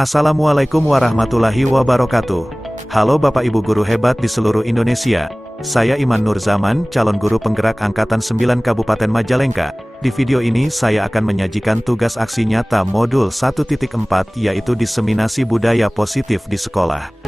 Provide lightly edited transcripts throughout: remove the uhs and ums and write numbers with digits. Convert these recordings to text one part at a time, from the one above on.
Assalamualaikum warahmatullahi wabarakatuh. Halo Bapak Ibu guru hebat di seluruh Indonesia. Saya Iman Nur Zaman, calon guru penggerak Angkatan 9 Kabupaten Majalengka. Di video ini saya akan menyajikan tugas aksi nyata modul 1.4 yaitu diseminasi budaya positif di sekolah.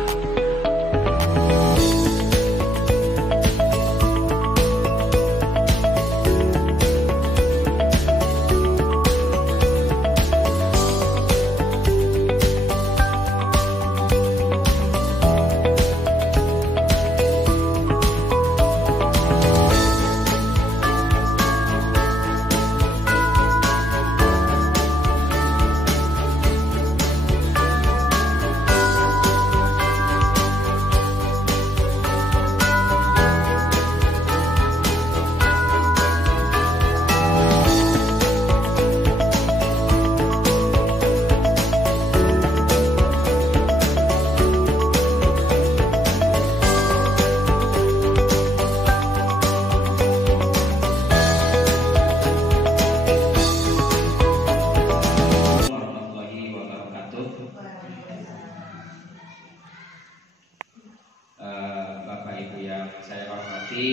Bapak Ibu yang saya hormati,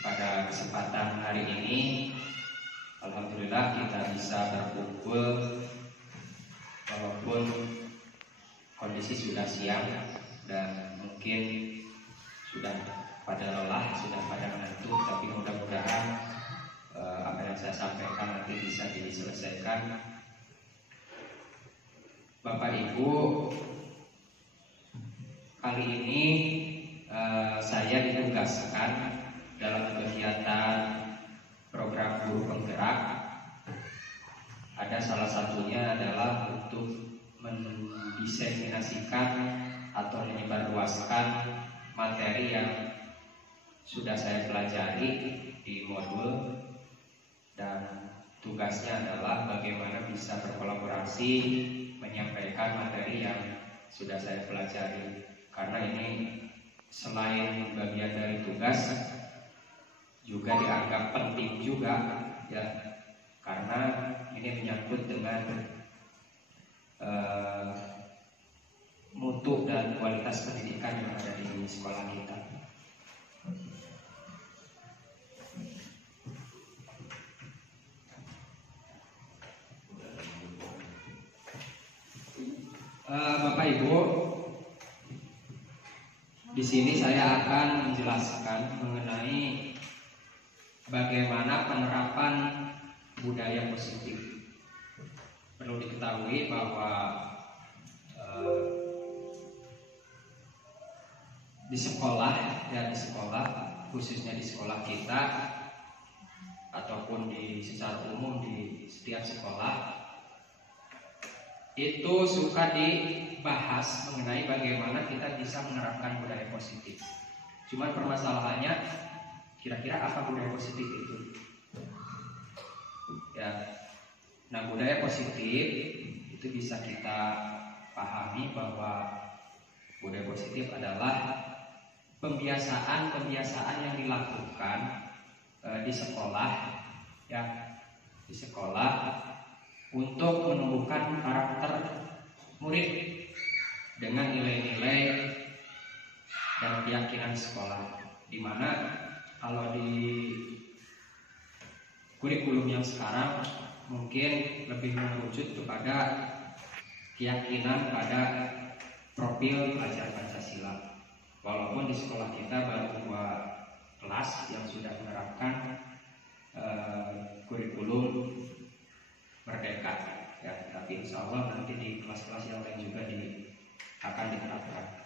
pada kesempatan hari ini alhamdulillah kita bisa berkumpul walaupun kondisi sudah siang dan mungkin sudah pada lelah, sudah pada mengantuk, tapi mudah-mudahan apa yang saya sampaikan nanti bisa diselesaikan. Bapak Ibu, kali ini saya ditugaskan dalam kegiatan program guru penggerak. Ada salah satunya adalah untuk mendiseminasikan atau menyebarluaskan materi yang sudah saya pelajari di modul, dan tugasnya adalah bagaimana bisa berkolaborasi menyampaikan materi yang sudah saya pelajari. Karena ini selain bagian dari tugas, juga dianggap penting juga ya, karena ini menyangkut dengan mutu dan kualitas pendidikan yang ada di sekolah kita. Bapak Ibu, di sini saya akan menjelaskan mengenai bagaimana penerapan budaya positif. Perlu diketahui bahwa di sekolah, khususnya di sekolah kita ataupun secara umum di setiap sekolah, itu suka dibahas mengenai bagaimana kita bisa menerapkan budaya positif. Cuman permasalahannya, kira-kira apa budaya positif itu? Ya, nah budaya positif itu bisa kita pahami bahwa budaya positif adalah pembiasaan yang dilakukan di sekolah, ya, di sekolah, untuk menumbuhkan karakter murid dengan nilai-nilai dan keyakinan sekolah. Dimana kalau di kurikulum yang sekarang mungkin lebih merujuk kepada keyakinan pada profil pelajar Pancasila. Walaupun di sekolah kita baru 2 kelas yang sudah menerapkan kurikulum Merdeka, ya, tapi insya Allah nanti di kelas-kelas yang lain juga akan diterapkan.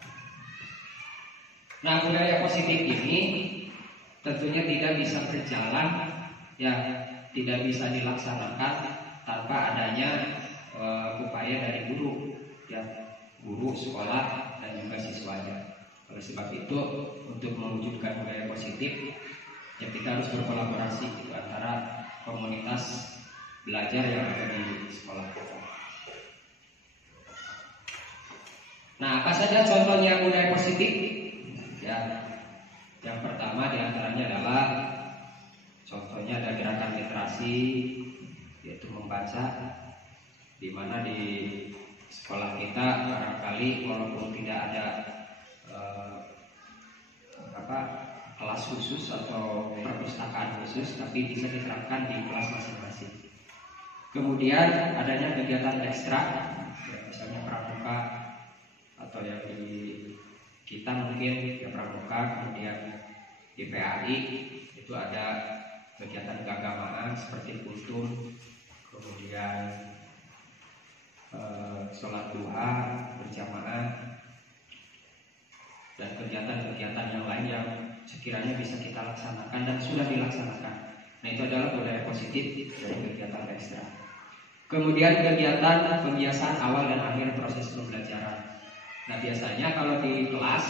Nah, budaya positif ini tentunya tidak bisa berjalan, ya, tidak bisa dilaksanakan tanpa adanya upaya dari guru, ya, guru sekolah dan juga siswanya. Oleh sebab itu, untuk mewujudkan budaya positif, ya kita harus berkolaborasi gitu, antara komunitas belajar yang ada di sekolah kita. Nah, apa saja contohnya budaya positif? Ya, yang pertama diantaranya adalah contohnya ada gerakan literasi, yaitu membaca, di mana di sekolah kita barangkali walaupun tidak ada kelas khusus atau perpustakaan khusus, tapi bisa diterapkan di kelas masing-masing. Kemudian adanya kegiatan ekstra, ya, misalnya pramuka atau yang di kita mungkin ya pramuka, kemudian di PAI itu ada kegiatan keagamaan seperti kultum, kemudian sholat duha berjamaah, dan kegiatan-kegiatan yang lain yang sekiranya bisa kita laksanakan dan sudah dilaksanakan. Nah, itu adalah budaya positif dari kegiatan ekstra. Kemudian kegiatan pembiasaan awal dan akhir proses pembelajaran. Nah, biasanya kalau di kelas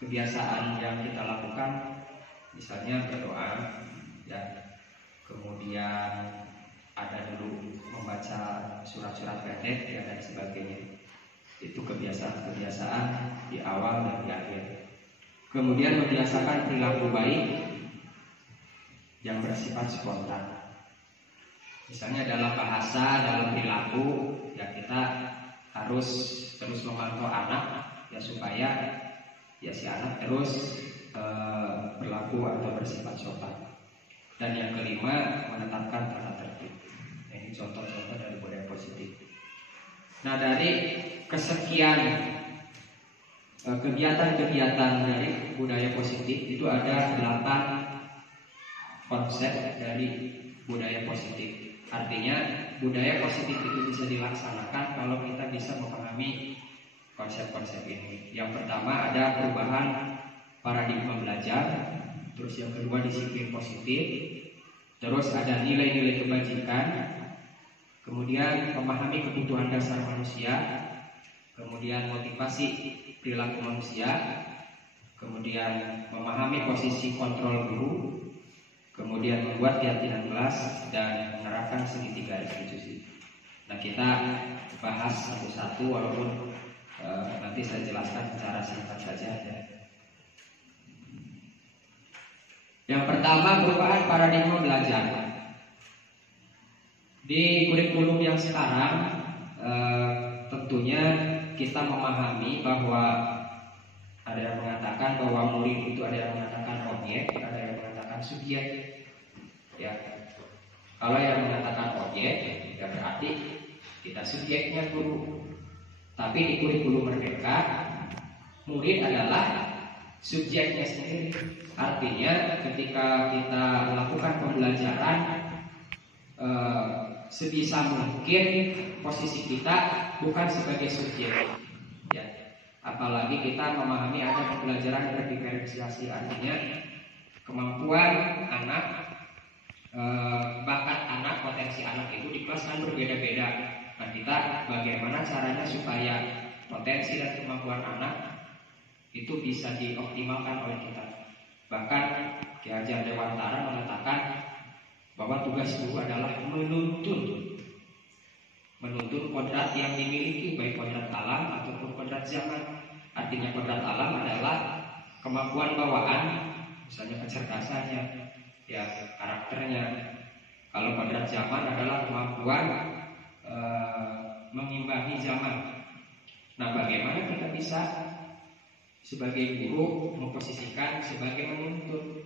kebiasaan yang kita lakukan misalnya berdoa, ya, kemudian ada dulu membaca surat-surat pendek, ya, dan sebagainya. Itu kebiasaan-kebiasaan di awal dan di akhir. Kemudian membiasakan perilaku baik yang bersifat spontan. Misalnya dalam bahasa, dalam perilaku, ya kita harus terus memantau anak, ya supaya ya si anak terus berlaku atau bersifat sopan. Dan yang kelima, menetapkan tata tertib. Ini contoh-contoh dari budaya positif. Nah, dari kesekian kegiatan-kegiatan dari budaya positif itu ada 8 konsep dari budaya positif. Artinya budaya positif itu bisa dilaksanakan kalau kita bisa memahami konsep-konsep ini. Yang pertama ada perubahan paradigma belajar, terus yang kedua disiplin positif, terus ada nilai-nilai kebajikan, kemudian memahami kebutuhan dasar manusia, kemudian motivasi perilaku manusia, kemudian memahami posisi kontrol guru, kemudian membuat keyakinan kelas, dan menerapkan segitiga institusi. Nah, kita bahas satu-satu walaupun nanti saya jelaskan secara singkat saja, ya. Yang pertama, perubahan paradigma belajar. Di kurikulum yang sekarang tentunya kita memahami bahwa ada yang mengatakan bahwa murid itu ada yang mengatakan objek, ada yang mengatakan subjek. Ya, kalau yang mengatakan objek, ya berarti kita subjeknya guru. Tapi di kurikulum Merdeka, murid adalah subjeknya sendiri. Artinya ketika kita melakukan pembelajaran, sebisa mungkin posisi kita bukan sebagai subjek, ya. Apalagi kita memahami ada pembelajaran berdiferensiasi, artinya kemampuan anak, bakat anak, potensi anak itu di kelas kan berbeda-beda. Nah, kita bagaimana caranya supaya potensi dan kemampuan anak itu bisa dioptimalkan oleh kita. Bahkan Ki Hajar Dewantara mengatakan bahwa tugas guru adalah menuntun kodrat yang dimiliki, baik kodrat alam ataupun kodrat zaman. Artinya kodrat alam adalah kemampuan bawaan, misalnya kecerdasannya, ya karakternya. Kalau kodrat zaman adalah kemampuan mengimbangi zaman. Nah, bagaimana kita bisa sebagai guru memposisikan sebagai menuntut,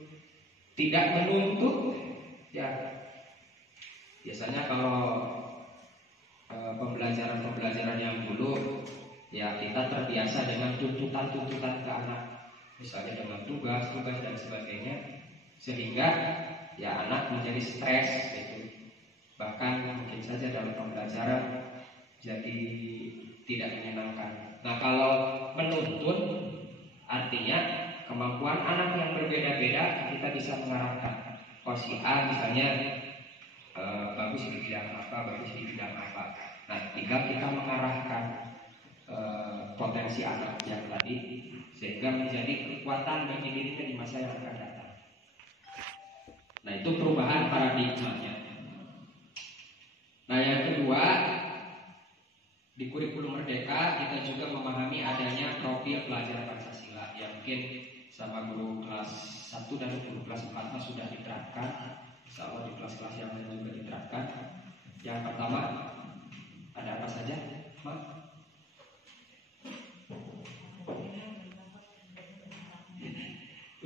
tidak menuntut, ya. Biasanya kalau pembelajaran yang dulu, ya kita terbiasa dengan tuntutan-tuntutan ke anak, misalnya dengan tugas dan sebagainya, sehingga ya anak menjadi stres gitu. Bahkan mungkin saja dalam pembelajaran jadi tidak menyenangkan. Nah, kalau menuntun artinya kemampuan anak yang berbeda-beda kita bisa mengarahkan. Oh, si A misalnya bagus di bidang apa, bagus di bidang apa. Nah, tinggal kita mengarahkan potensi anak yang tadi sehingga menjadi kekuatan bagi dirinya di masa yang akan datang. Nah, itu perubahan paradigmanya. Nah, yang kedua, di kurikulum Merdeka kita juga memahami adanya profil pelajar Pancasila yang mungkin sama guru kelas 1 dan guru kelas 4 sudah diterapkan. Insya Allah di kelas-kelas yang lain juga diterapkan. Yang pertama ada apa saja?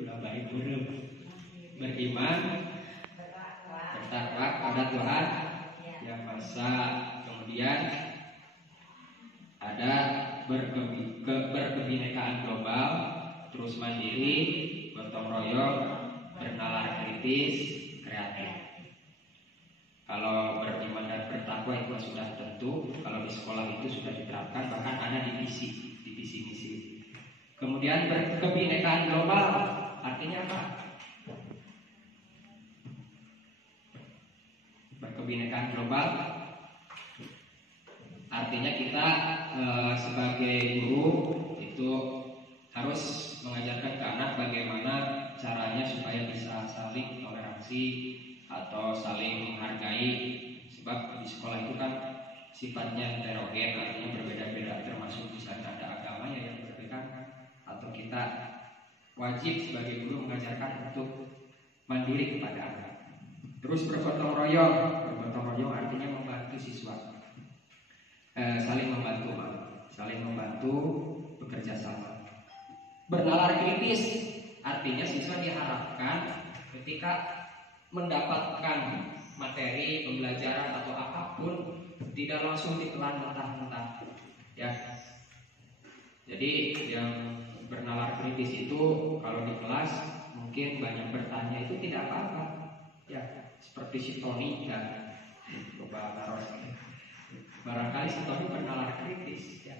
Udah baik huruf. Beriman, bertakwa pada Tuhan yang Maha Esa. Kemudian ada berkebinekaan global, terus mandiri, gotong royong, bernalar kritis, kreatif. Kalau beriman dan bertakwa itu sudah tentu, kalau di sekolah itu sudah diterapkan, bahkan ada di visi misi. Kemudian berkebinekaan global, artinya apa? Berkebinekaan global artinya kita sebagai guru itu harus mengajarkan ke anak bagaimana caranya supaya bisa saling toleransi atau saling menghargai, sebab di sekolah itu kan sifatnya heterogen, artinya berbeda-beda, termasuk misalnya ada agamanya yang berbeda, atau kita wajib sebagai guru mengajarkan untuk mandiri kepada anak. Terus bergotong royong artinya membantu siswa, saling membantu, bekerja sama. Bernalar kritis artinya siswa diharapkan ketika mendapatkan materi pembelajaran atau apapun tidak langsung ditelan mentah-mentah, ya. Jadi yang bernalar kritis itu kalau di kelas mungkin banyak bertanya itu tidak apa-apa, ya. Seperti si Tony dan Bapak Taros, barangkali si Tony bernalar kritis, ya.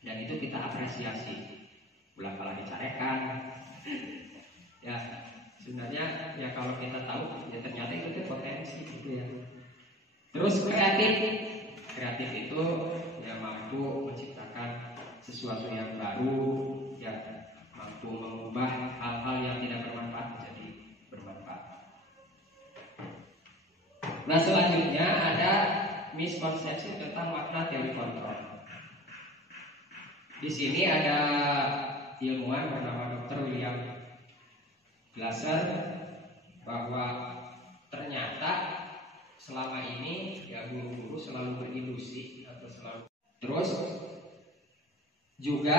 Dan itu kita apresiasi. Ulang kalah dicarekan, ya. Sebenarnya ya kalau kita tahu ya ternyata itu potensi gitu ya. Terus kreatif itu ya mampu menciptakan sesuatu yang baru, ya mampu mengubah hal-hal yang tidak bermanfaat menjadi bermanfaat. Nah selanjutnya ada miskonsepsi tentang makna teori kontrol. Di sini ada ilmuwan bernama Dr. William Glasser bahwa ternyata selama ini ya guru-guru selalu berilusi atau selalu terus juga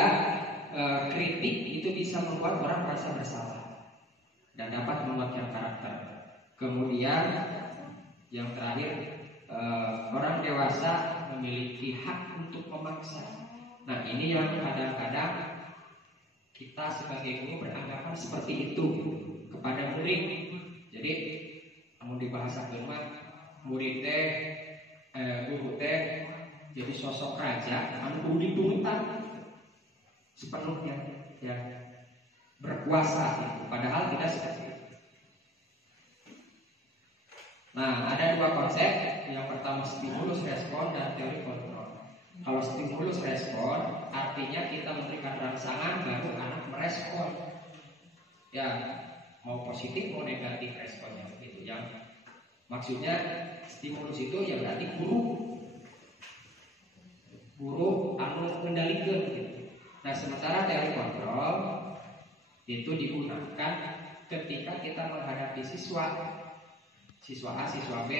kritik itu bisa membuat orang merasa bersalah dan dapat menguatkan karakter. Kemudian yang terakhir orang dewasa memiliki hak untuk memaksa. Nah ini yang kadang-kadang kita sebagai guru beranggapan seperti itu kepada murid. Jadi mau dibahas agama murid guru jadi sosok raja anu kudu dituntut sepenuhnya, ya berkuasa gitu. Padahal tidak seperti itu. Nah ada dua konsep. Yang pertama stimulus respon dan teori kontrol. Kalau stimulus respon artinya kita memberikan rangsangan baru anak merespon, ya mau positif mau negatif responnya begitu. Yang maksudnya stimulus itu ya berarti guru anu mengendalikan gitu. Nah sementara teori kontrol itu digunakan ketika kita menghadapi siswa A, siswa B,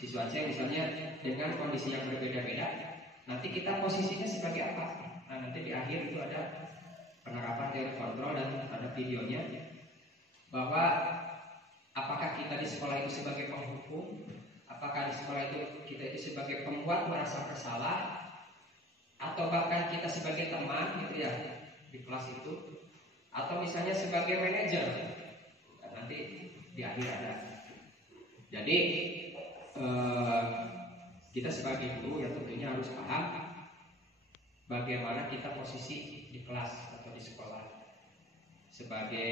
siswa C misalnya dengan kondisi yang berbeda-beda. Nanti kita posisinya sebagai apa? Nah nanti di akhir itu ada penerapan teori kontrol dan ada videonya bahwa apakah kita di sekolah itu sebagai penghukum, apakah di sekolah itu kita itu sebagai pembuat merasa bersalah, atau bahkan kita sebagai teman gitu ya di kelas itu, atau misalnya sebagai manajer. Nanti di akhir ada. Jadi kita sebagai guru ya tentunya harus paham bagaimana kita posisi di kelas atau di sekolah, sebagai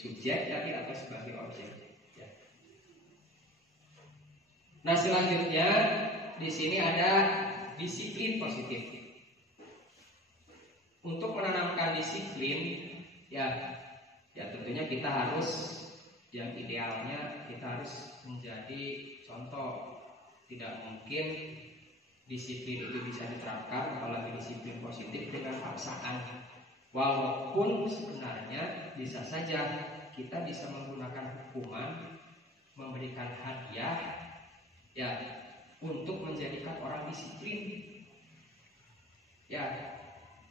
subjek tadi atau sebagai objek. Ya. Nah selanjutnya di sini ada disiplin positif. Untuk menanamkan disiplin, ya tentunya kita harus yang idealnya kita harus menjadi contoh. Tidak mungkin disiplin itu bisa diterapkan, apalagi disiplin positif dengan paksaan. Walaupun sebenarnya bisa saja kita bisa menggunakan hukuman, memberikan hadiah, ya untuk menjadikan orang disiplin. Ya,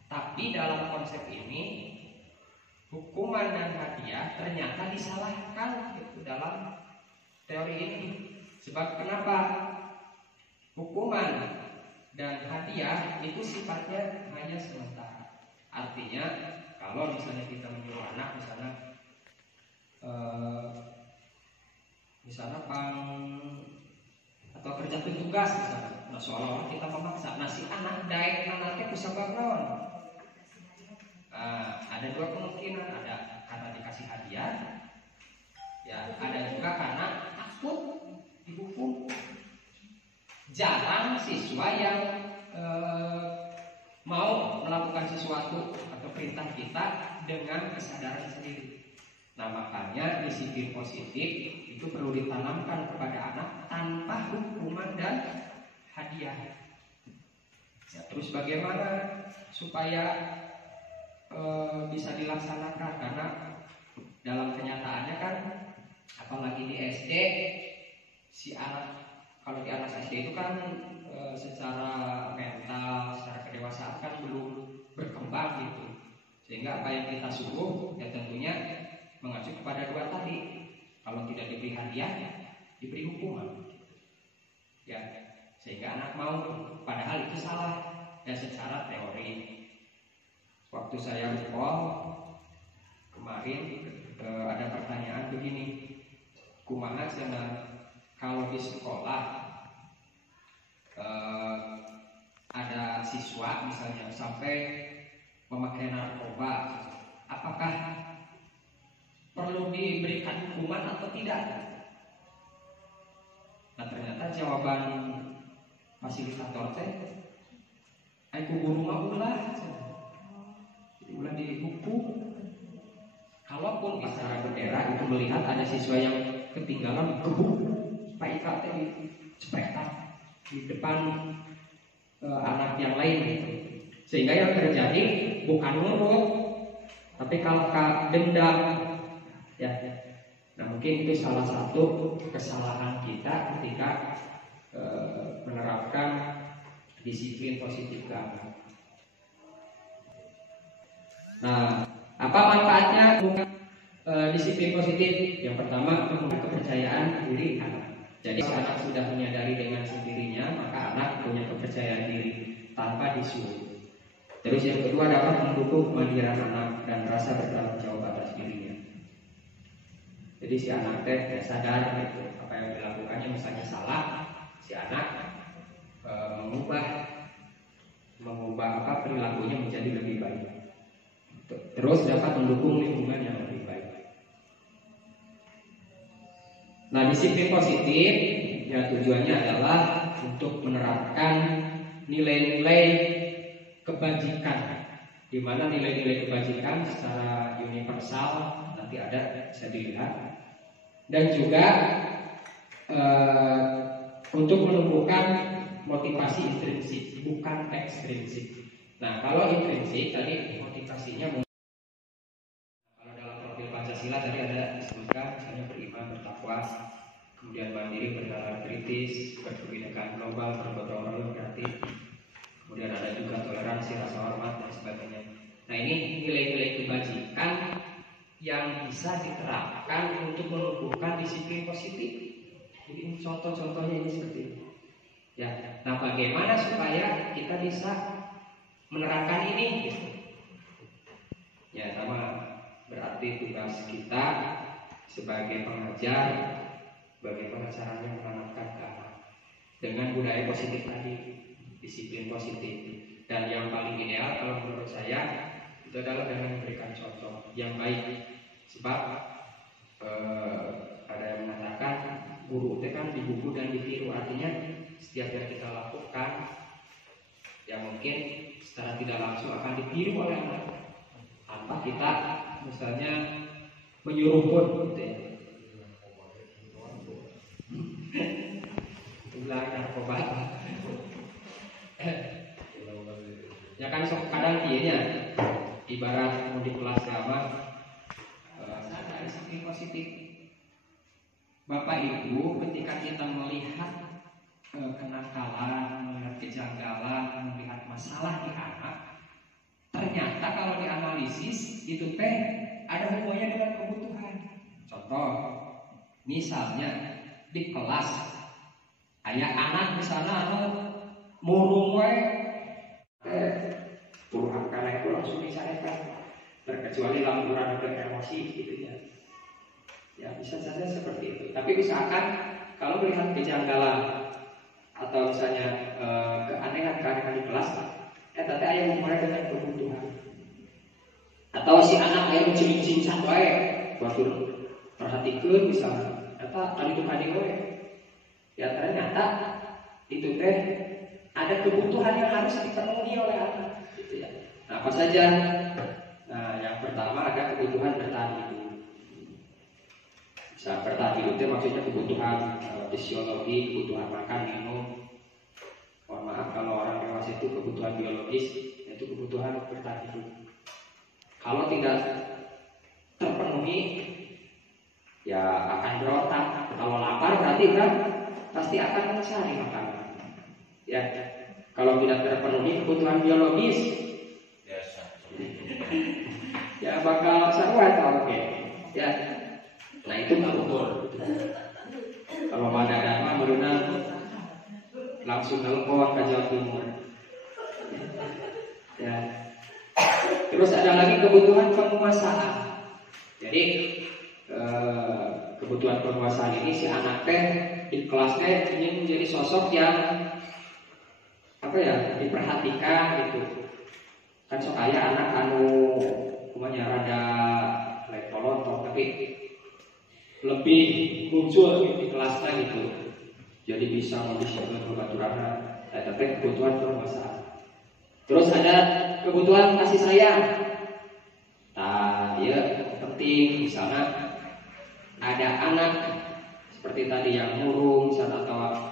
tapi dalam konsep ini hukuman dan hadiah ternyata disalahkan gitu dalam teori ini. Sebab kenapa? Hukuman dan hadiah itu sifatnya hanya sementara. Artinya kalau misalnya kita menyuruh anak misalnya atau kerja tugas misalnya, nah seolah-olah kita memaksa. Nah si anak daek anaknya kusabab naon? Ada dua kemungkinan, ada karena dikasih hadiah, ya ada juga karena takut dihukum. Jarang siswa yang mau melakukan sesuatu atau perintah kita dengan kesadaran sendiri. Nah makanya disiplin positif itu perlu ditanamkan kepada anak tanpa hukuman dan hadiah. Ya, terus bagaimana supaya bisa dilaksanakan? Karena dalam kenyataannya kan, apalagi di SD, si anak, kalau di anak SD itu kan secara mental, secara kedewasaan kan belum berkembang gitu, sehingga apa yang kita suruh ya tentunya mengacu kepada dua tadi. Kalau tidak diberi hadiah, diberi hukuman, ya sehingga anak mau, padahal itu salah dan secara teori. Waktu saya UPOL kemarin ada pertanyaan begini, kumaha cenah kalau di sekolah ada siswa misalnya sampai memakai narkoba, apakah perlu diberikan hukuman atau tidak? Nah ternyata jawaban fasilitator teh, aku guru mah ulah dihukum. Kalaupun acara bendera itu melihat ada siswa yang ketinggalan gebuk Pak Ika di cepretan di depan anak yang lain gitu. Sehingga yang terjadi bukan nurut, tapi kalau dendam ya. Nah mungkin itu salah satu kesalahan kita ketika menerapkan disiplin positif ke anak. Nah, apa manfaatnya disiplin positif? Yang pertama, membangun kepercayaan diri anak. Jadi anak sudah menyadari dengan sendirinya, maka anak punya kepercayaan diri tanpa disuruh. Terus yang kedua, dapat mendukung kemandirian anak dan rasa bertanggung jawab atas dirinya. Jadi si anak teh sadar gitu, apa yang dilakukannya misalnya salah, si anak mengubah perilakunya menjadi lebih baik. Terus dapat mendukung lingkungan yang lebih baik. Nah, disiplin positif ya tujuannya adalah untuk menerapkan nilai-nilai kebajikan, di mana nilai-nilai kebajikan secara universal nanti ada bisa dilihat, dan juga untuk menumbuhkan motivasi intrinsik bukan ekstrinsik. Nah, kalau intrinsik tadi motivasinya, kalau dalam profil Pancasila tadi ada disebutkan misalnya beriman, bertakwa, kemudian mandiri, bernalar kritis, berkebinekaan global, bergotong royong, kreatif, kemudian ada juga toleransi, rasa hormat dan sebagainya. Nah, ini nilai-nilai kebajikan yang bisa diterapkan untuk menumbuhkan disiplin positif. Jadi ini contoh-contohnya ini seperti ini. Ya, nah bagaimana supaya kita bisa menerapkan ini? Ya, sama berarti tugas kita sebagai pengajar, bagaimana caranya menanamkan ke anak dengan budaya positif tadi, disiplin positif. Dan yang paling ideal kalau menurut saya itu adalah dengan memberikan contoh yang baik. Sebab ada yang mengatakan guru itu kan digugu dan ditiru, artinya setiap yang kita lakukan yang mungkin secara tidak langsung akan ditiru oleh anak tanpa kita misalnya menyuruh pun gitu ya. Ulah narkoba. Ya kan sok kadang ieu ibarat mau di kelas agama ada disiplin positif. Bapak Ibu ketika kita melihat kenakalan, melihat kejanggalan, melihat masalah di anak, itu teh ada hubungannya dengan kebutuhan. Contoh, misalnya di kelas aya anak di sana anu murung wae puluhan kali itu langsung disarekan, terkecuali lampuran ke emosi gitu ya. Ya bisa saja seperti itu. Tapi misalkan kalau melihat kejanggalan atau misalnya keanehan di kelas, tapi ayah hubungannya dengan kebutuhan. Atau si anak ayah mencing-cing satu ayah, waktu perhatikan misalnya, tadi itu kali gue, ya ternyata itu teh ada kebutuhan yang harus dipenuhi oleh anak, gitu ya. Nah apa saja? Nah yang pertama ada kebutuhan bertahan hidup. Bisa bertahan hidup itu maksudnya kebutuhan fisiologi, kebutuhan makan, minum. Mohon maaf kalau orang dewasa itu kebutuhan biologis, yaitu kebutuhan bertahan hidup. Kalau tidak terpenuhi, ya akan berontak. Kalau lapar berarti kan pasti akan mencari makanan. Ya, kalau tidak terpenuhi kebutuhan biologis, ya bakal sarwa atau oke. Ya, nah itu kabur. Kalau Madara berenang langsung telepon ke Jawa Timur. Ya. Terus ada lagi kebutuhan penguasaan. Jadi kebutuhan penguasaan ini si anak teh di kelas teh ingin menjadi sosok yang diperhatikan gitu. Kan sok aya anak anu umumnya rada lepolontok tapi lebih muncul di kelasnya gitu. Jadi bisa mendisiplin kebaturana. Tapi kebutuhan penguasaan. Terus ada kebutuhan kasih sayang. Nah, dia penting misalnya ada anak seperti tadi yang murung misalnya atau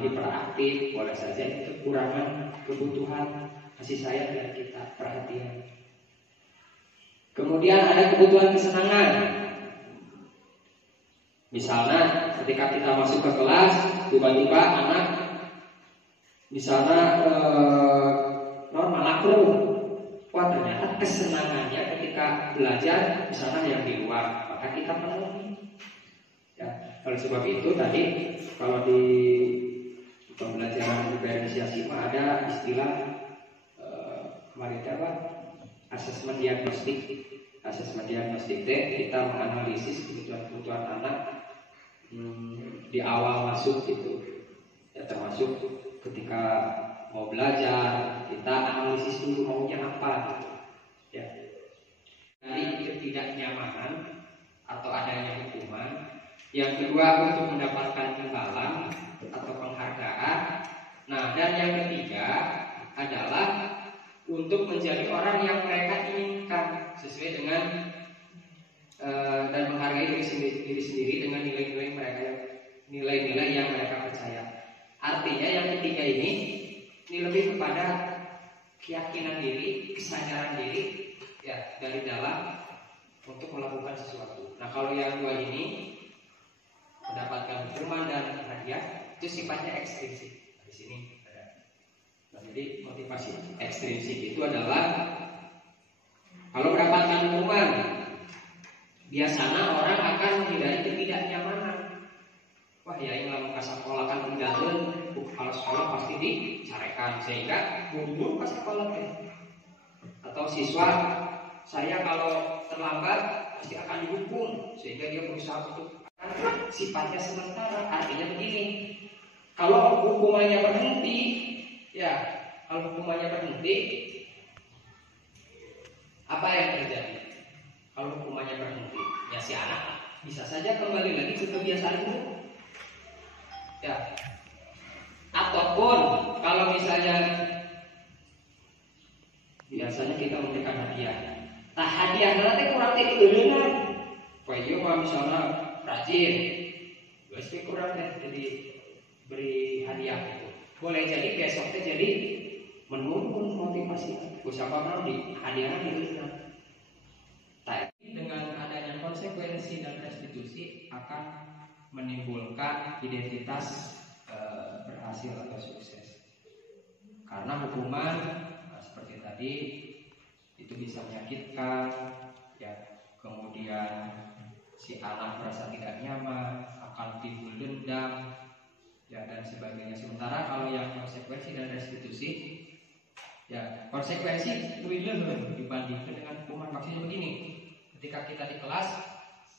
hiperaktif, boleh saja kekurangan kebutuhan kasih sayang dari kita, perhatian. Kemudian ada kebutuhan kesenangan. Misalnya ketika kita masuk ke kelas, tiba-tiba anak misalnya normal aku, wah ternyata kesenangannya ketika belajar misalnya yang di luar, maka kita penuhi. Ya, oleh sebab itu tadi kalau di pembelajaran diferensiasi ada istilah kemarin apa? Asesmen diagnostik. Asesmen diagnostik kita menganalisis kebutuhan anak di awal masuk gitu. Ya termasuk ketika mau belajar, kita analisis dulu maunya apa gitu. Ya. Dari ketidaknyamanan atau adanya hukuman. Yang kedua untuk mendapatkan imbalan atau penghargaan. Nah, dan yang ketiga adalah untuk menjadi orang yang mereka inginkan sesuai dengan dan menghargai diri sendiri dengan nilai-nilai yang mereka percaya. Artinya yang ketiga ini lebih kepada keyakinan diri, kesadaran diri ya dari dalam untuk melakukan sesuatu. Nah, kalau yang dua ini mendapatkan hukuman dan hadiah itu sifatnya ekstrinsik. Di sini ada. Nah, jadi motivasi ekstrinsik itu adalah kalau mendapatkan hukuman, biasanya orang akan menghindari ketidaknyamanan. Wah ya ini lalu ke sekolah kan tinggalin, kalau sekolah pasti dicarekan sehingga mundur ke sekolah atau siswa saya kalau terlambat pasti akan dihukum sehingga dia berusaha untuk sifatnya sementara. Artinya begini, kalau hukumannya berhenti, ya kalau hukumannya berhenti, apa yang terjadi? Kalau hukumannya berhenti, ya si anak bisa saja kembali lagi ke kebiasaan dulu. Ya, ataupun kalau misalnya biasanya kita memberikan hadiah, nah hadiah nanti kurang dikedengar. Wah iya mah misalnya rajin, pasti kurang deh jadi beri hadiah itu. Boleh jadi besoknya jadi menurun motivasi. Siapa mau di hadiah itu. Tapi dengan adanya konsekuensi dan restitusi akan menimbulkan identitas berhasil atau sukses. Karena hukuman seperti tadi itu bisa menyakitkan, ya. Kemudian si anak merasa tidak nyaman, akan timbul dendam, ya, dan sebagainya. Sementara kalau yang konsekuensi dan restitusi, ya, konsekuensi lebih dibandingkan dengan hukuman. Maksudnya begini, ketika kita di kelas,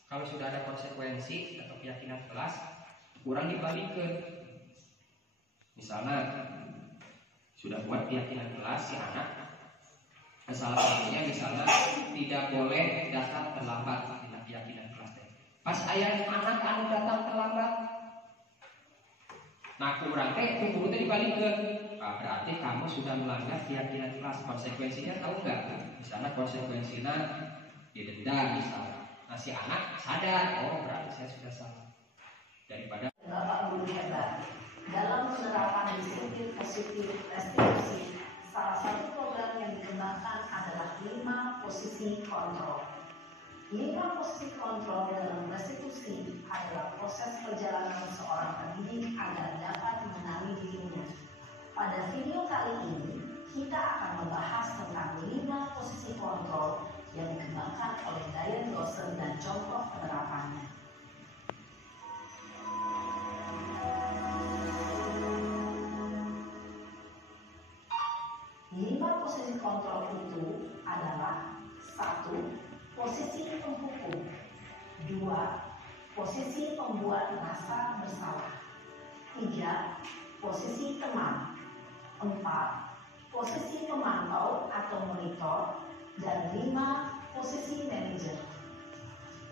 kalau sudah ada konsekuensi atau keyakinan kelas, kurang dibalikan. Misalnya sudah buat keyakinan kelas si anak, salah satunya misalnya tidak boleh datang terlambat, tidak keyakinan kelas. Pas ayah anak anu datang terlambat, nah kurang itu guru dibalikan. Nah, berarti kamu sudah melanggar keyakinan kelas. Konsekuensinya tahu nggak? Misalnya konsekuensinya didenda misalnya. Nah si anak sadar, oh berarti saya sudah salah. Daripada Bapak Guru hebat dalam penerapan disiplin positif restitusi, salah satu program yang dikembangkan adalah 5 posisi kontrol. 5 posisi kontrol dalam restitusi adalah proses perjalanan seorang pendidik agar dapat mengenali dirinya. Pada video kali ini, kita akan membahas tentang 5 posisi kontrol yang dikembangkan oleh Diane Lawson dan contoh penerapannya. 5 posisi kontrol itu adalah 1. Posisi penghukum, 2. Posisi pembuat merasa bersalah, 3. Posisi teman, 4. Posisi pemantau atau monitor, dan 5. Posisi manajer.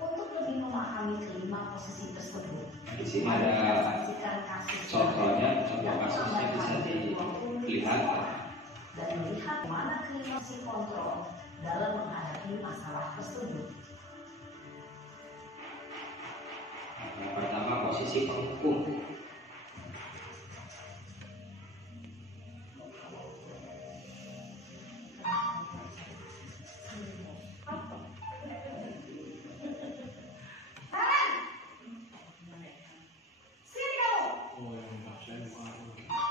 Untuk lebih memahami kelima posisi tersebut, di sini ada contohnya, contoh kasusnya bisa dilihat dan melihat mana kelima posisi kontrol dalam menghadapi masalah tersebut. Yang pertama posisi penghukum.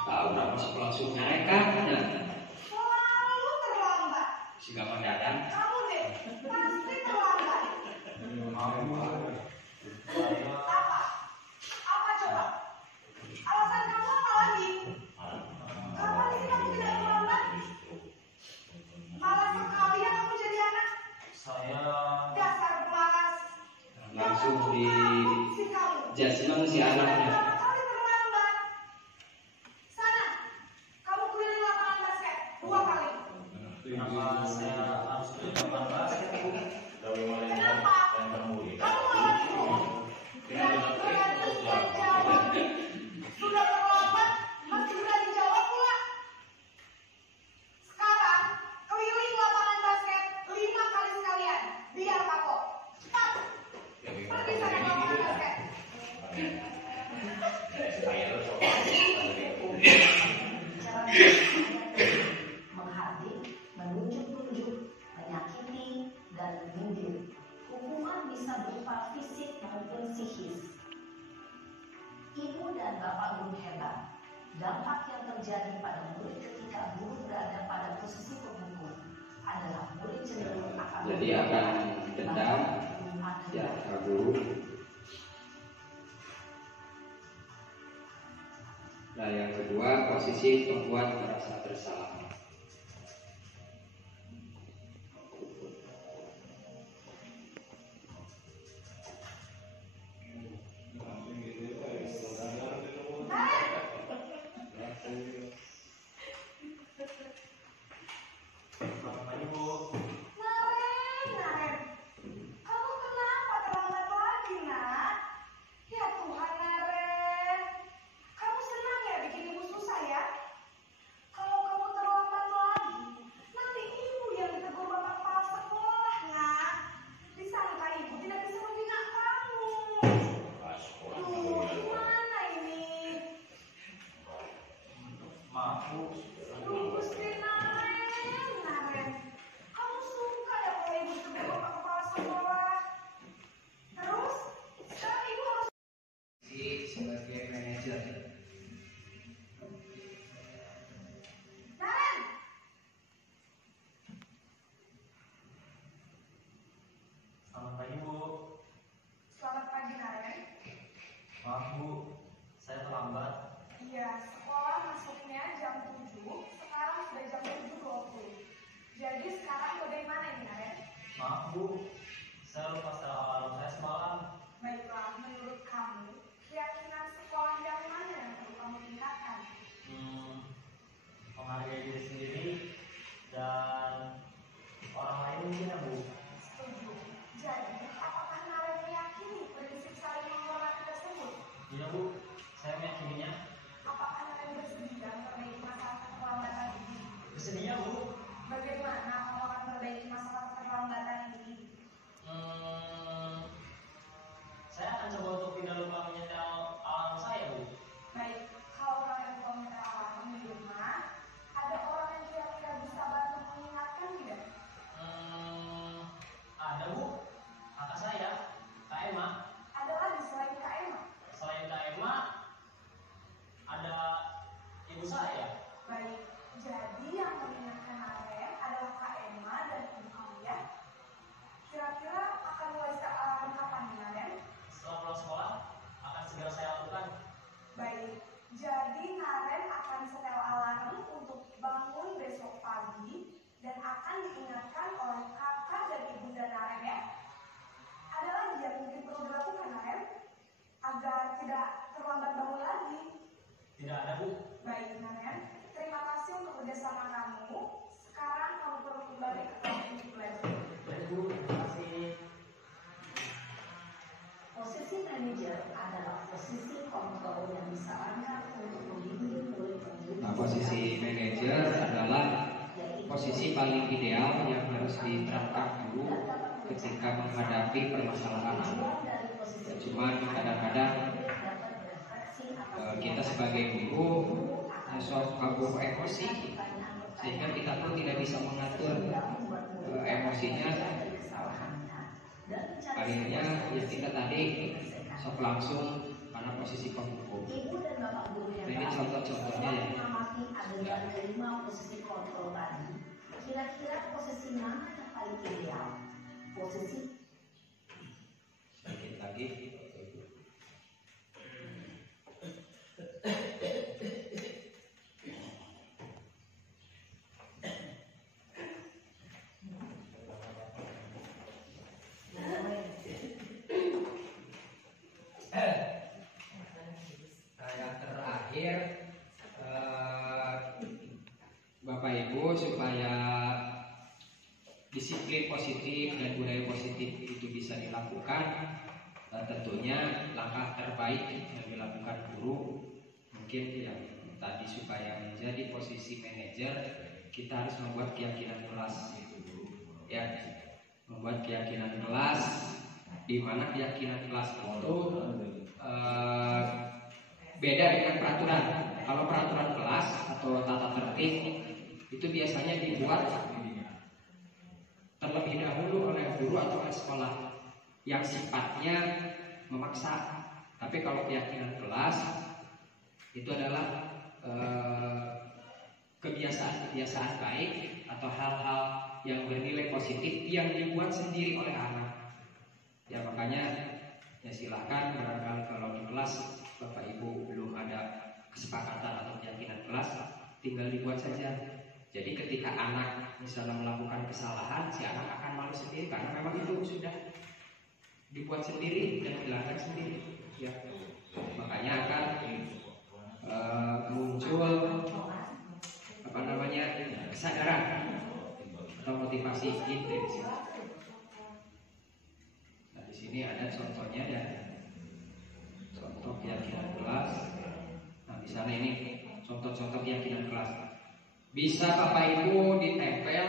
Tahu nggak masuk langsung mereka ada. Selalu terlambat. Si gampang dadan. Kamu deh, pasti terlambat. Apa? Apa coba? Alasan kamu apa lagi? Kapan sih kamu tidak terlambat? Malas sekali ya kamu jadi anak. Dasar pelas. Langsung di Si kamu. judgement si anaknya. Berapa kali terlambat? Sana, kamu keliling lapangan basket 2 kali. Kenapa? Kamu malah bingung. Berani-beraninya jawab. Sudah terlambat, masih berani jawab pula. Sekarang, keliling lapangan basket 5 kali sekalian. Biar kapok. Cepat. Pergi sana ke lapangan basket. Menghardik, menunjuk-nunjuk, menyakiti, dan menyindir. Hukuman bisa berupa fisik maupun psikis. Ibu dan bapak guru hebat, dampak yang terjadi pada murid ketika guru berada pada posisi penghukum adalah murid cenderung akan Jadi akan dendam, ya, ke guru. Nah yang kedua posisi pembuat merasa bersalah. Naren, kamu kenapa terlambat lagi, nak? Ya Tuhan, Naren. Kamu senang ya bikin ibu susah ya? Kalau kamu terlambat lagi, nanti ibu yang ditegur bapak kepala sekolah, nak. Disangka ibu tidak bisa membina kamu. Duh, gimana ini? Duh, Gusti Naren. Maaf Bu, saya lupa setelah alarm saya semalam. Baiklah, menurut kamu, keyakinan sekolah yang mana yang perlu kamu tingkatkan? Menghargai diri sendiri dan orang lain mungkin ya Bu. Setuju. Jadi, apakah Naren meyakini prinsip saling menghormati tersebut? Iya Bu, saya meyakininya. Apakah Naren bersedia memperbaiki masalah keterlambatan ini? Bersedia Bu. Bagaimana kamu akan memperbaiki masalah keterlambatan ini? Saya akan coba untuk tidak lupa menyetel alarm saya Bu. Baik, kalau Naren lupa menyetel alarm di rumah, ada orang yang kira-kira bisa bantu mengingatkan tidak? Ada Bu, kakak saya, Kak Emma. Ada lagi selain Kak Emma? Selain Kak Emma, ada ibu saya. Baik, jadi yang mengingatkan Naren adalah Kak Emma dan ibu kamu ya. Kira-kira akan mulai setel alarm kapan nih Naren? Setelah pulang sekolah, akan segera saya lakukan. Baik, jadi Naren akan setel alarm untuk bangun besok pagi dan akan diingatkan oleh kakak dan ibunda Naren ya. Ada lagi yang mungkin perlu dilakukan Naren agar tidak terlambat bangun lagi. Tidak ada Bu. Baik Naren, terima kasih untuk kerjasama kamu. Sekarang kamu perlu kembali ke kelas untuk belajar. Baik Bu, terima kasih. Posisi manajer adalah posisi kontrol yang disarankan untuk membimbing murid-murid. Nah, posisi manajer adalah posisi paling ideal yang harus diterapkan guru ketika menghadapi permasalahan anak. Cuman kadang-kadang kita sebagai guru suka bawa emosi, sehingga kita pun tidak bisa mengatur emosinya. Akhirnya ya kita tadi sok langsung karena posisi pemukul. Ini contoh-contohnya ya. Adegan kelima posisi kontrol tadi. Kira-kira posisi mana yang paling ideal? Posisi Sedikit lagi. Yang terakhir, Bapak Ibu, supaya disiplin positif dan budaya positif itu bisa dilakukan, tentunya langkah terbaik yang dilakukan guru mungkin yang tadi, supaya menjadi posisi manajer kita harus membuat keyakinan kelas, ya, membuat keyakinan kelas, di mana keyakinan kelas itu beda dengan peraturan. Kalau peraturan kelas atau tata tertib itu biasanya dibuat terlebih dahulu oleh guru atau oleh sekolah yang sifatnya memaksa. Tapi kalau keyakinan kelas itu adalah kebiasaan-kebiasaan baik atau hal-hal yang bernilai positif yang dibuat sendiri oleh anak. Ya makanya ya silahkan, barangkali kalau di kelas Bapak Ibu belum ada kesepakatan atau keyakinan kelas, tinggal dibuat saja. Jadi ketika anak misalnya melakukan kesalahan, si anak akan malu sendiri karena memang itu sudah dibuat sendiri dan dilakukan sendiri. Ya, makanya akan muncul kesadaran atau motivasi intrinsik. Nah di sini ada contohnya ya, contoh keyakinan kelas. Nah misalnya ini contoh-contoh keyakinan kelas. Bisa Bapak Ibu ditempel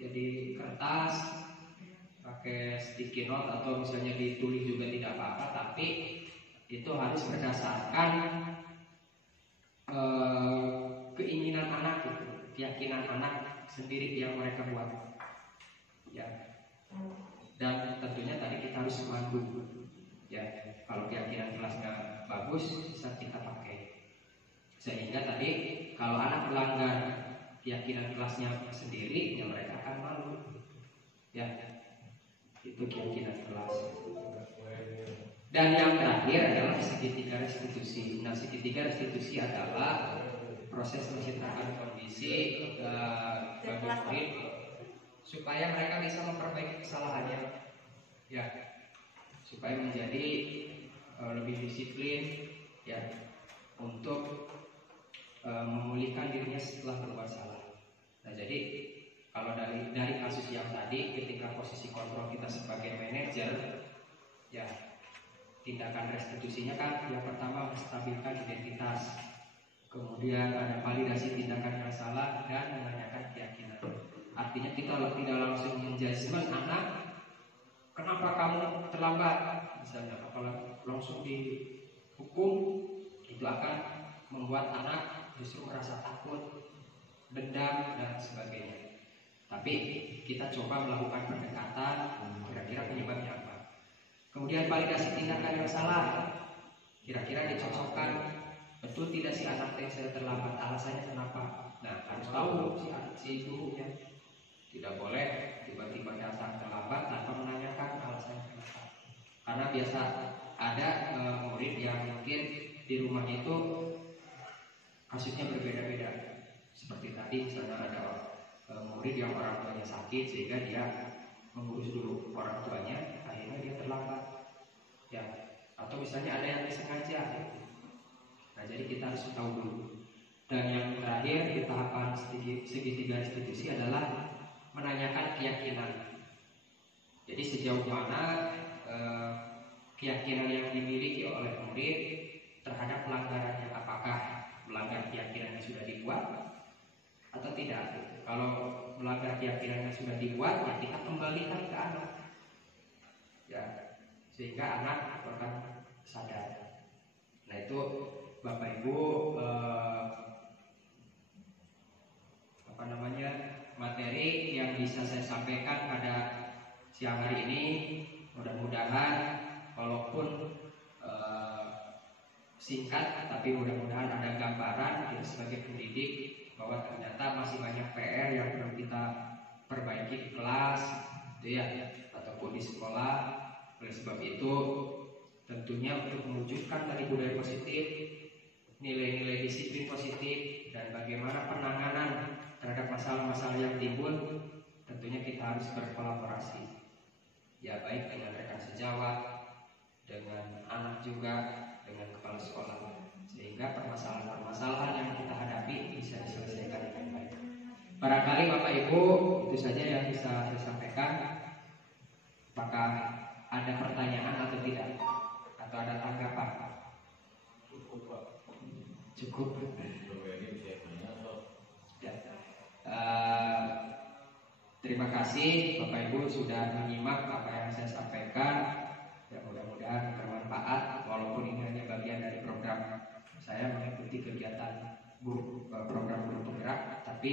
ya di kertas, pakai sticky note atau misalnya ditulis juga tidak apa-apa, tapi itu harus berdasarkan keinginan anak, gitu, keyakinan anak sendiri yang mereka buat. Ya. Dan tentunya tadi kita harus memandu. Ya, kalau keyakinan kelasnya bagus bisa kita pakai. Sehingga tadi kalau anak melanggar keyakinan kelasnya sendiri, ya mereka akan malu. Ya, itu keyakinan kelas. Dan yang terakhir adalah segitiga restitusi. Nah, segitiga restitusi adalah proses menciptakan kondisi bagi murid supaya mereka bisa memperbaiki kesalahannya, ya, supaya menjadi lebih disiplin, ya, untuk memulihkan dirinya setelah berbuat salah. Nah, jadi kalau dari kasus yang tadi, ketika posisi kontrol kita sebagai manajer, ya, tindakan restitusinya kan yang pertama menstabilkan identitas, kemudian ada validasi tindakan yang salah dan menanyakan keyakinan. Artinya kita tidak langsung menjudgment anak, kenapa kamu terlambat, misalnya, apalagi langsung dihukum, itu akan membuat anak justru merasa takut, dendam dan sebagainya. Tapi kita coba melakukan pendekatan, kira-kira penyebabnya apa. Kemudian validasi tindakan yang salah, kira-kira dicocokkan, betul tidak si anak saya terlambat, alasannya kenapa. Nah, harus tahu si gurunya. Tidak boleh tiba-tiba datang terlambat tanpa menanyakan alasannya kenapa. Karena biasa ada murid yang mungkin di rumahnya itu kasusnya berbeda-beda. Seperti tadi misalnya ada murid yang orang tuanya sakit sehingga dia mengurus dulu orang tuanya, akhirnya dia terlambat, ya. Atau misalnya ada yang disengaja, gitu. Nah, jadi kita harus tahu dulu. Dan yang terakhir di tahapan segitiga restitusi adalah menanyakan keyakinan. Jadi sejauh mana keyakinan yang dimiliki oleh murid terhadap pelanggarannya, apakah melanggar keyakinan yang sudah dibuat atau tidak. Kalau melanggar keyakinan yang sudah dibuat, ya kita kembalikan ke anak, ya, sehingga anak akan sadar. Nah, itu Bapak Ibu materi yang bisa saya sampaikan pada siang hari ini. Mudah-mudahan walaupun singkat, tapi mudah-mudahan ada gambaran kita sebagai pendidik bahwa ternyata masih banyak PR yang perlu kita perbaiki di kelas, gitu ya, ataupun di sekolah. Oleh sebab itu, tentunya untuk mewujudkan tadi budaya positif, nilai-nilai disiplin positif, dan bagaimana penanganan terhadap masalah-masalah yang timbul, tentunya kita harus berkolaborasi, ya, baik dengan rekan sejawat, dengan anak juga, dengan kepala sekolah, sehingga permasalahan-permasalahan yang kita hadapi bisa diselesaikan dengan baik. Barangkali Bapak Ibu, itu saja yang bisa saya sampaikan. Apakah ada pertanyaan atau tidak? Atau ada tanggapan? Cukup. Terima kasih Bapak Ibu sudah menyimak apa yang saya sampaikan. Ya, mudah-mudahan bermanfaat, walaupun ini hanya bagian dari program saya mengikuti kegiatan program guru penggerak. Tapi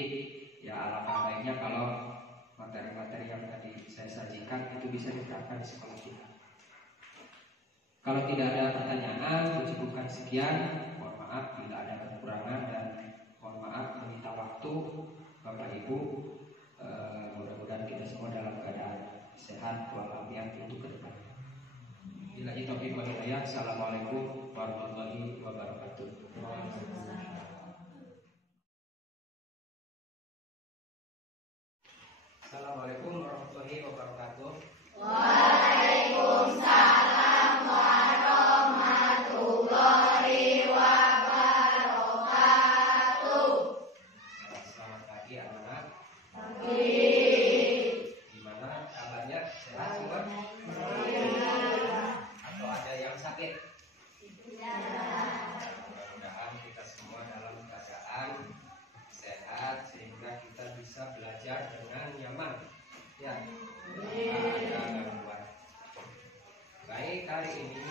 ya alangkah baiknya kalau materi-materi yang tadi saya sajikan itu bisa diterapkan di sekolah kita. Kalau tidak ada pertanyaan, cukupkan sekian. Mohon maaf bila ada kekurangan dan mohon maaf meminta waktu Bapak Ibu. Mudah-mudahan kita semua dalam keadaan sehat walafiat untuk ke depan. Bila itu taufiq wal hidayah. Assalamualaikum warahmatullahi wabarakatuh. Assalamualaikum warahmatullahi wabarakatuh. Waalaikumsalam warahmatullahi wabarakatuh. Selamat pagi anak-anak. Pagi. Gimana kabarnya? Sehat semua? Atau ada yang sakit? Mudah-mudahan kita semua dalam keadaan sehat sehingga kita bisa belajar dengan nyaman, ya, tanpa ada gangguan. Baik, hari ini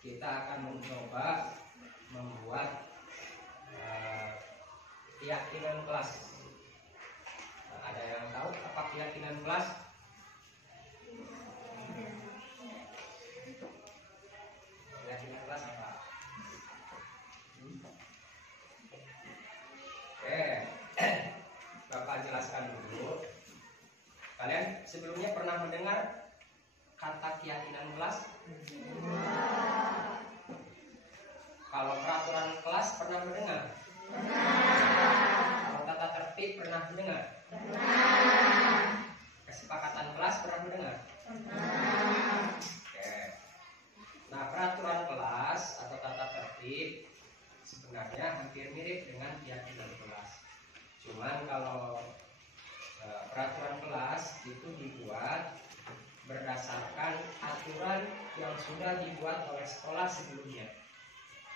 kita akan mencoba membuat keyakinan kelas. Nah, ada yang tahu apa keyakinan kelas? Keyakinan kelas apa? Oke, Bapak jelaskan dulu. Kalian sebelumnya pernah mendengar kata keyakinan kelas? Kalau peraturan kelas pernah mendengar? Kalau tata tertib pernah mendengar? sudah dibuat oleh sekolah sebelumnya,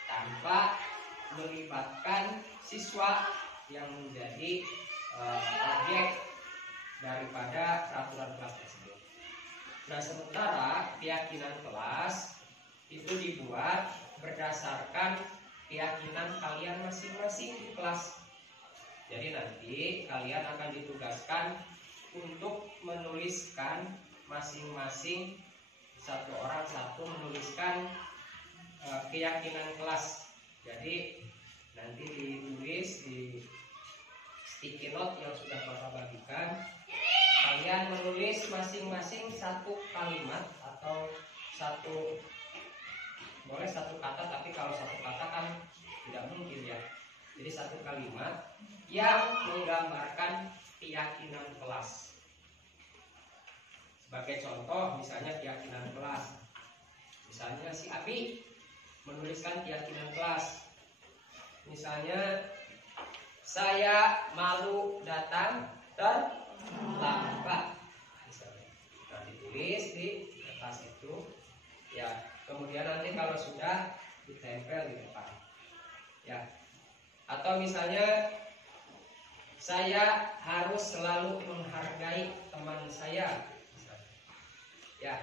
tanpa melibatkan siswa yang menjadi objek daripada peraturan kelas tersebut. Nah, sementara keyakinan kelas itu dibuat berdasarkan keyakinan kalian masing-masing di kelas. Jadi nanti kalian akan ditugaskan untuk menuliskan masing-masing, satu orang satu menuliskan keyakinan kelas. Jadi nanti ditulis di sticky note yang sudah Bapak bagikan. Kalian menulis masing-masing satu kalimat atau boleh satu kata, tapi kalau satu kata kan tidak mungkin ya. Jadi satu kalimat yang menggambarkan keyakinan kelas. Sebagai contoh, misalnya keyakinan kelas. Misalnya si Abi menuliskan keyakinan kelas. Misalnya, saya malu datang terlambat. Misalnya, nah ditulis di kertas itu. Ya, kemudian nanti kalau sudah ditempel di depan. Ya. Atau misalnya, saya harus selalu menghargai teman saya. Ya,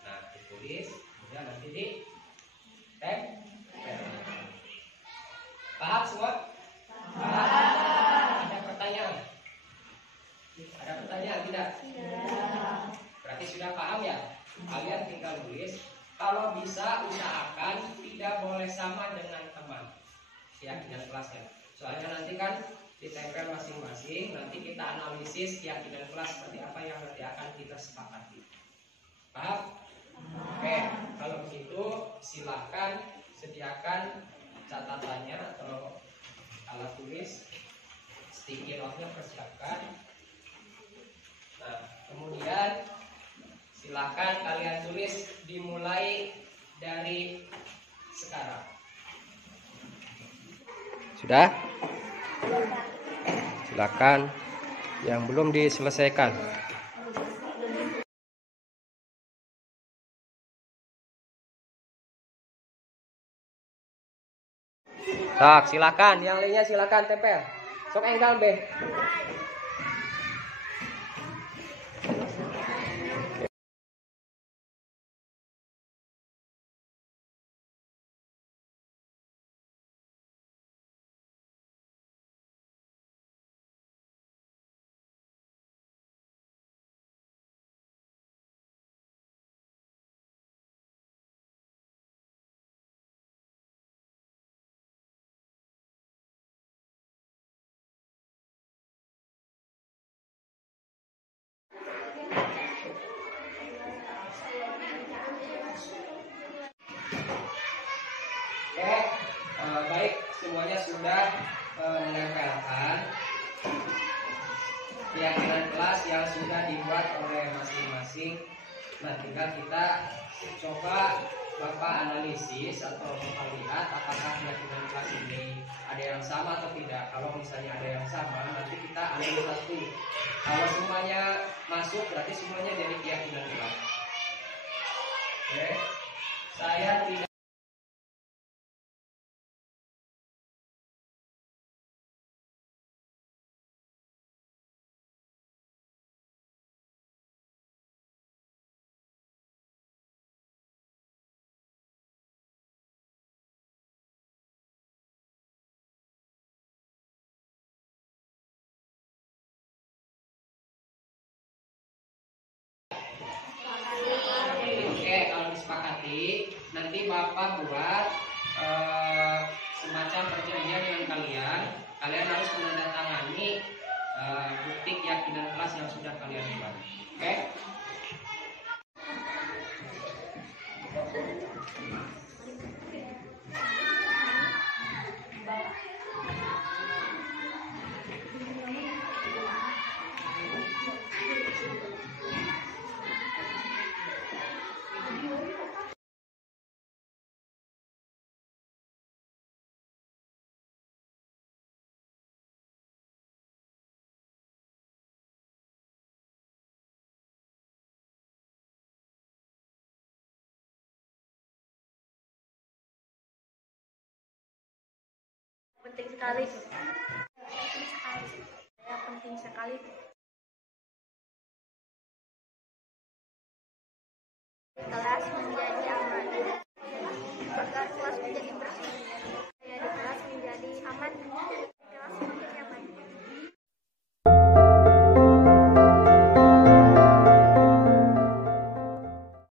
nah ditulis, kemudian nanti ditempel. Paham semua? Paham. Ada pertanyaan? Ada pertanyaan tidak? Berarti sudah paham ya? Kalian tinggal tulis. Kalau bisa usahakan tidak boleh sama dengan teman. Keyakinan kelasnya. Soalnya nanti kan ditempel masing-masing. Nanti kita analisis keyakinan kelas seperti apa yang nanti akan kita sepakati. Paham? Oke, kalau begitu silakan sediakan catatannya atau alat tulis, sticky note-nya persiapkan. Nah, kemudian silakan kalian tulis dimulai dari sekarang. Sudah? Silakan yang belum diselesaikan. Tak, silakan. Yang lainnya silakan tempel. Sok enggal be. Baik, semuanya sudah menempelkan keyakinan kelas yang sudah dibuat oleh masing-masing. Nah, tinggal kita coba Bapak analisis atau Bapak lihat apakah keyakinan kelas ini ada yang sama atau tidak. Kalau misalnya ada yang sama, nanti kita ambil satu. Kalau semuanya masuk, berarti semuanya jadi keyakinan kelas. Oke, saya tidak nanti Bapak buat semacam perjanjian dengan kalian. Kalian harus menandatangani bukti keyakinan kelas yang sudah kalian buat. Oke? Penting sekali. Ya, penting sekali. Kelas menjadi aman.